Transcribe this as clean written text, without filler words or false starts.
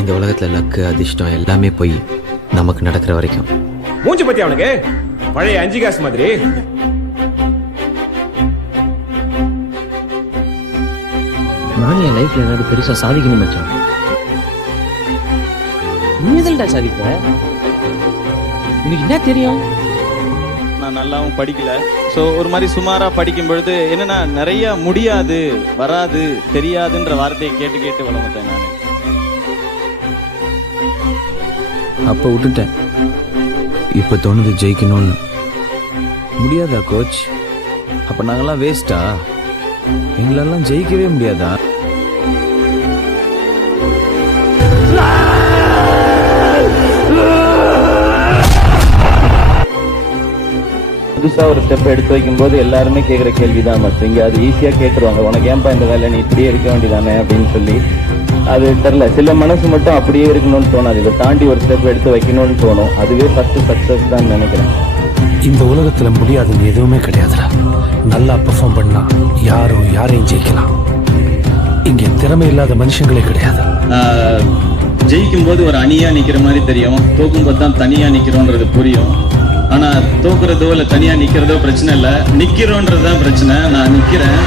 இந்த உலகத்துல லக்கு அதிர்ஷ்டம் எல்லாமே போய் நமக்கு நடக்கிற வரைக்கும். மூஞ்சி பத்தி அவனுக்கு பழைய 5 காசு மாதிரி. நான் என் லைஃப்ல ஏதாவது பெருசா சாதிக்கணும் மச்சான். நீ எதல்டா சாதிப்ப? உனக்கு என்ன தெரியும்? நான் நல்லாவும் படிக்கல. ஸோ ஒரு மாதிரி சுமாராக படிக்கும் பொழுது என்னன்னா நிறைய முடியாது, வராது, தெரியாதுன்ற வார்த்தையை கேட்டு கேட்டு வளர்ந்தேன் நான். அப்போ விட்டுட்டேன். இப்போ தோணுது ஜெயிக்கணும்னு. முடியாதா கோச்? அப்போ நாங்கெல்லாம் வேஸ்டா? எங்களெல்லாம் ஜெயிக்கவே முடியாதா? புதுசாக ஒரு ஸ்டெப் எடுத்து வைக்கும்போது எல்லாருமே கேட்குற கேள்வி தான் மஸ்ட். இங்கே அது ஈஸியாக கேட்டுருவாங்க, உனக்கு ஏன்பா இந்த வேலை, நீ இப்படியே இருக்க வேண்டியதானே அப்படின்னு சொல்லி. அது தெரில, சில மனசு மட்டும் அப்படியே இருக்கணும்னு தோணாது, இதை தாண்டி ஒரு ஸ்டெப் எடுத்து வைக்கணும்னு தோணும். அதுவே ஃபஸ்ட்டு சக்ஸஸ் தான் நினைக்கிறேன். இந்த உலகத்துல முடியாதுன்னு எதுவுமே கிடையாதுடா. நல்லா பெர்ஃபார்ம் பண்ணா யாரையும் ஜெயிக்கலாம். இங்கே திறமை இல்லாத மனுஷங்களே கிடையாது. ஜெயிக்கும் போது ஒரு அணியா நிக்கிற மாதிரி தெரியும், தோக்கும் போது தான் தனியா நிக்கிறோன்றது புரியும். ஆனா தோக்குறதோ இல்ல தனியா நிக்கிறதோ பிரச்சனை இல்ல, நிக்கிறோன்றதுதான் பிரச்சனை. நான் நிக்கிறேன்.